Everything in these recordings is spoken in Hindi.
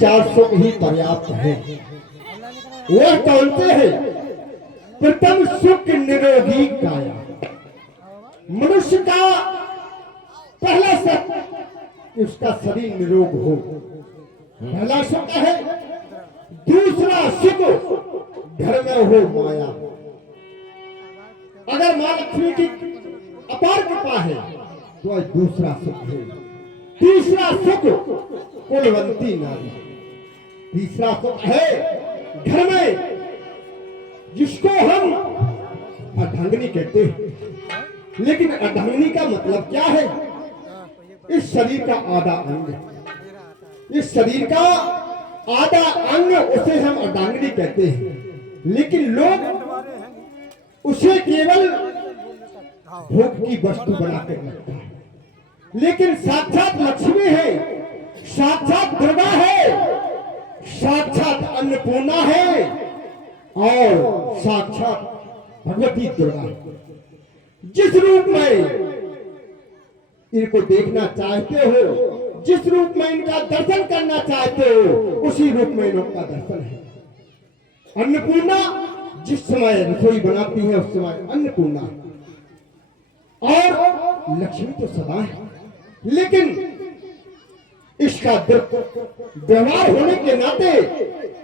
चार सुख ही पर्याप्त है। वह कौन से है? प्रथम सुख निरोगी काया। मनुष्य का पहला सुख उसका शरीर निरोग हो, पहला सुख है। दूसरा सुख घर में हो माया। अगर मां लक्ष्मी की अपार कृपा है तो दूसरा सुख है। तीसरा सुख कुलवंती नारी। तीसरा सुख है घर में जिसको हम अर्धांगिनी कहते हैं। लेकिन अर्धांगिनी का मतलब क्या है? इस शरीर का आधा अंग, इस शरीर का आधा अंग, उसे हम अर्धांगिनी कहते हैं। लेकिन लोग उसे केवल भोग की वस्तु बनाकर रखता है। लेकिन साक्षात लक्ष्मी है, साक्षात दुर्गा है, साक्षात अन्नपूर्णा है और साक्षात भगवती दुर्गा है। जिस रूप में इनको देखना चाहते हो, जिस रूप में इनका दर्शन करना चाहते हो, उसी रूप में इनका दर्शन है। अन्नपूर्णा जिस समय रसोई बनाती है उस समय अन्नपूर्णा, और लक्ष्मी तो सदा है। लेकिन इसका व्यवहार होने के नाते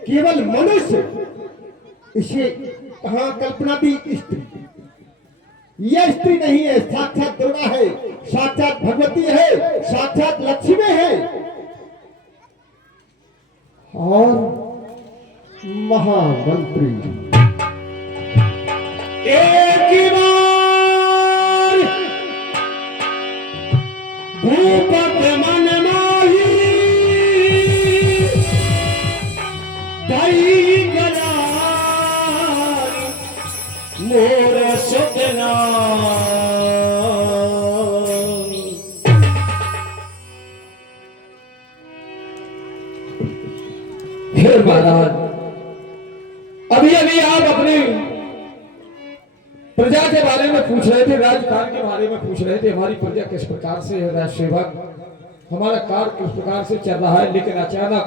केवल मनुष्य इसे कहां कल्पना दी स्त्री। यह स्त्री नहीं है, साक्षात दुर्गा है, साक्षात भगवती है, साक्षात लक्ष्मी है और महामंत्री। एक बार भूपत मन माही दई गला मोर सपना। हे महाराज, अभी अभी आप अपनी प्रजा के बारे में पूछ रहे थे, राजकाज के बारे में पूछ रहे थे। हमारी प्रजा किस प्रकार से है, राज सेवक, हमारा कार्य किस प्रकार से चल रहा है। लेकिन अचानक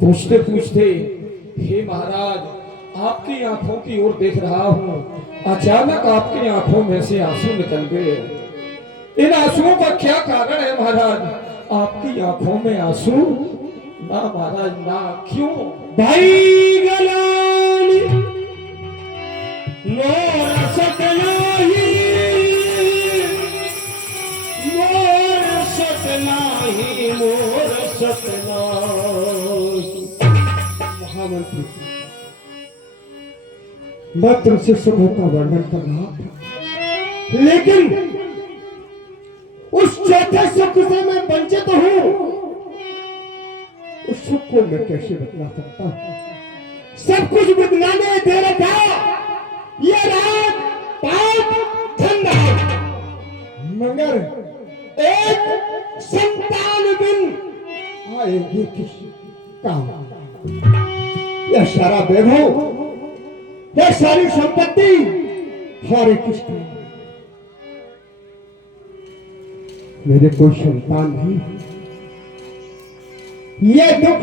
पूछते पूछते, हे महाराज, आपकी आंखों की ओर देख रहा हूं, अचानक आपकी आंखों में से आंसू निकल गए। इन आंसुओं का क्या कारण है महाराज? आपकी आंखों में आंसू? ना महाराज ना। क्यों? भाई गलानी मोर सपना ही, मोर सपना ही, मोर सपना। महामंत्री, मैं तुमसे सुखों का वर्णन कर रहा था, लेकिन उस चौथे सुख से मैं वंचित हूं। उस सुख को मैं कैसे बदला सकता हूं? सब कुछ बदलाने दे रखा ये रात पाप ठंडा, मगर एक संतान बिन आएगी किस काम? यह सारा वैभव, यह सारी संपत्ति हारे किस काम? मेरे कोई संतान नहीं। यह दुख